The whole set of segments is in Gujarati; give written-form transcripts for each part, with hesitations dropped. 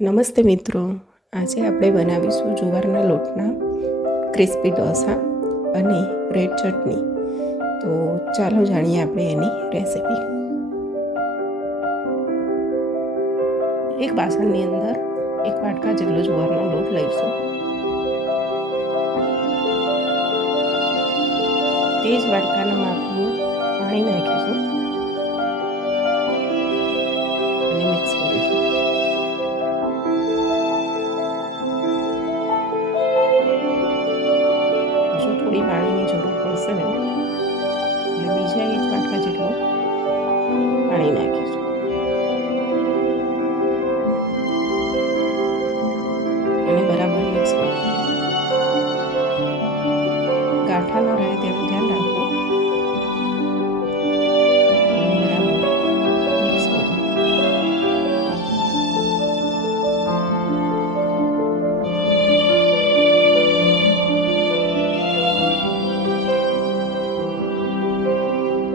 નમસ્તે મિત્રો, આજે આપણે બનાવીશું જુવારના લોટના ક્રિસ્પી ઢોસા અને રેડ ચટણી. તો ચાલો જાણીએ આપણે એની રેસિપી. એક વાસણની અંદર 1 વાટકા જેટલો જુવારનો લોટ લઈશું. તે જ વાટકાના માપનું પાણી નાખીશું અને મિક્સ કરીશું. થોડી પાણીની જરૂર પડશે ને, એટલે બીજા 1 વાટકા જેટલું પાણી નાખીશું અને બરાબર મિક્સ કરીશું. ગાંઠા ન રહે તેનું ધ્યાન રાખો. બરાબર મિક્સ કરો.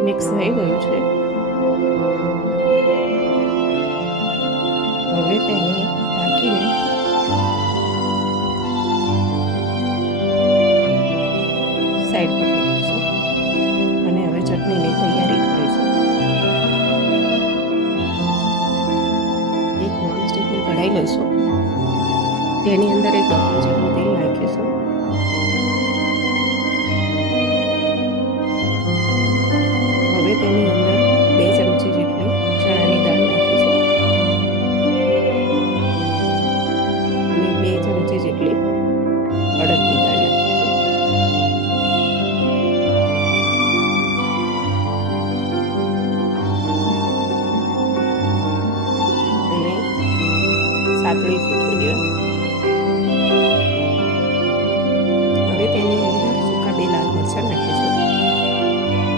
મિક્સ થઈ ગયું છે. હવે તેને ઢાંકીને સાઈડ પર મૂકીશું અને હવે ચટણીની તૈયારી કરીશું. એક નોનસ્ટિકની કઢાઈ લઈશું. તેની અંદર 1 ચમચી જેટલું તેલ નાખીશું. હવે તેની અંદર 2 ચમચી જેટલી ચણાની દાળ નાખીશું અને 2 ચમચી જેટલી અડદની દાળ નાખીશું. અને સાતળીશું થોડી વાર. હવે તેની અંદર સૂકા 2 લાલ મરચાં નાખીશું.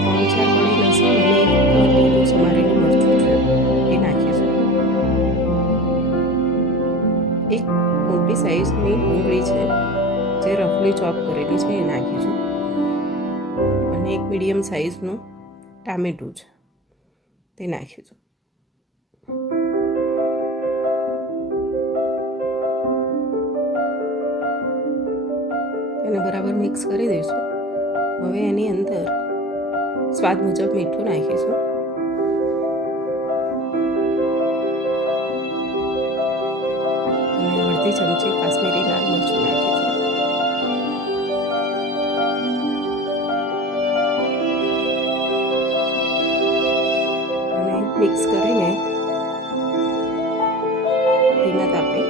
3-4 કળી લસણ અને 1 લીલું સમારેલું મરચું છે એ નાખીશું. 1 મોટી સાઈઝની ડુંગળી છે જે રફલી ચોપ કરેલી છે એ નાખીશું અને 1 મીડિયમ સાઈઝનું ટામેટું છે તે નાખીશું. તેને બરાબર મિક્સ કરી દઈશું. હવે એની અંદર સ્વાદ મુજબ મીઠું નાખીશું અને અડધી ચમચી કાશ્મીરી લાલ મરચું નાખીશું. અને મિક્સ કરીને ધીમા તાપે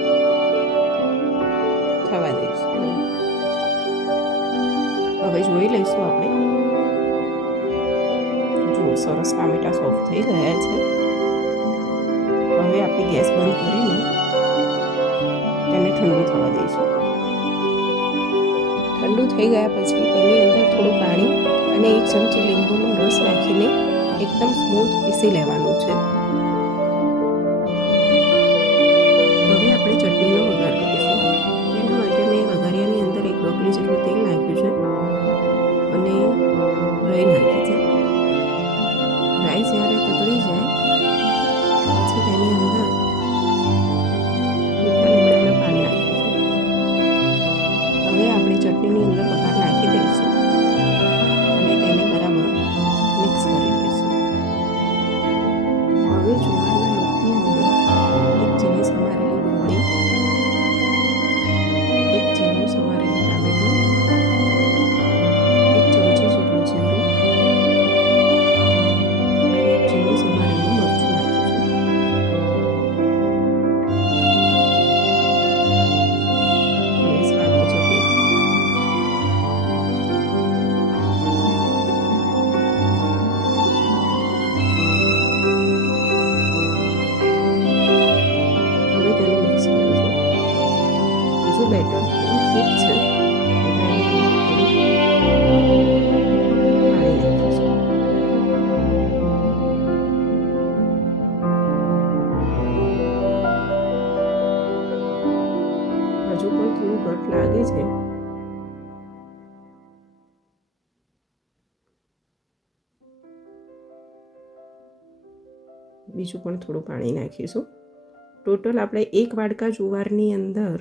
થવા દઈશું. હવે જોઈ લઈશું આપણે. જો સરસ ટામેટા સોફ્ટ થઈ ગયા છે. હવે આપણે ગેસ બંધ કરીને તેને ઠંડુ થવા દઈશું. ઠંડુ થઈ ગયા પછી તેની અંદર થોડું પાણી અને 1 ચમચી લીંબુનો રસ નાખીને એકદમ સ્મૂથ પીસી લેવાનું છે. હવે આપણે ચટણીનો વઘાર કરીશું. તેના માટે મેં વઘારિયાની અંદર 1 ઢોકળી જેટલું તેલ નાખ્યું છે અને રાઈ નાખી છે. રાઈ જ્યારે તતળી જાય પછી તેની અંદર મીઠા લીમડાના પાન નાખીશું. હવે આપણે ચટણીની અંદર વઘાર નાખી દઈશું અને તેને બરાબર મિક્સ કરી લઈશું. હવે જુવારના લોટની અંદર 1 ઝીણી સમારેલી ડુંગળી, 1 ઝીણું સમારેલું ટામેટું, 1 ચમચી જેટલું જીરું અને 1 ઝીણું સમારેલું મરચું નાખીશું. હવે સ્વાદ મુજબ મીઠું. હવે તેને મિક્સ કરીશું. જો બેટર થોડું ઠીક છે એટલે એની અંદર થોડું પાણી નાખીશું. હજુ પણ થોડું ઘટ લાગે છે. બીજું પણ થોડું પાણી નાખીશું. ટોટલ આપણે 1 વાડકા જુવારની અંદર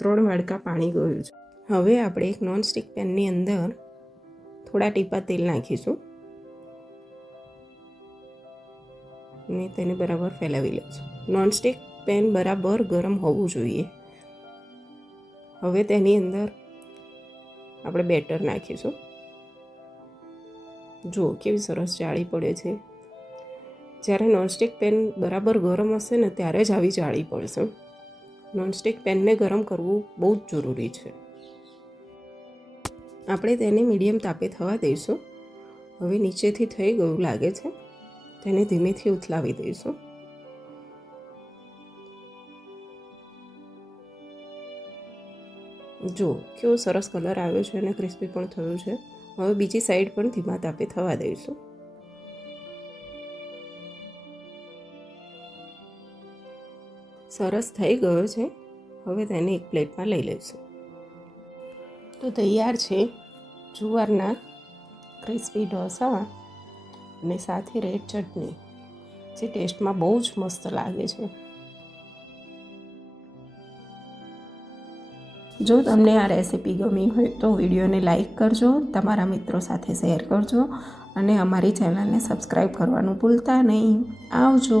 3 વાડકા પાણી ગયું છે. હવે આપણે એક નોનસ્ટિક પેનની અંદર થોડા ટીપા તેલ નાખીશું અને તેને બરાબર ફેલાવી લઈશું. નોનસ્ટિક પેન બરાબર ગરમ હોવું જોઈએ. હવે તેની અંદર આપણે બેટર નાખીશું. જુઓ કેવી સરસ જાળી પડે છે. જ્યારે નોનસ્ટિક પેન બરાબર ગરમ હશે ને ત્યારે જ આવી જાળી પડશે. નોનસ્ટિક પેનને ગરમ કરવું બહુ જ જરૂરી છે. આપણે તેને મીડિયમ તાપે થવા દઈશું. હવે નીચેથી થઈ ગયું લાગે છે, તેને ધીમેથી ઉથલાવી દઈશું. જો કેવો સરસ કલર આવ્યો છે અને ક્રિસ્પી પણ થયું છે. હવે બીજી સાઈડ પણ ધીમા તાપે થવા દઈશું. સરસ થઈ ગયો છે. હવે તેને એક પ્લેટમાં લઈ લઈશું. તો તૈયાર છે જુવારના ક્રિસ્પી ઢોસા અને સાથે રેડ ચટણી, જે ટેસ્ટમાં બહુ જ મસ્ત લાગે છે. જો તમને આ રેસીપી ગમી હોય તો વિડીયોને લાઈક કરજો, તમારા મિત્રો સાથે શેર કરજો અને અમારી ચેનલને સબસ્ક્રાઈબ કરવાનું ભૂલતા નહીં. આવજો.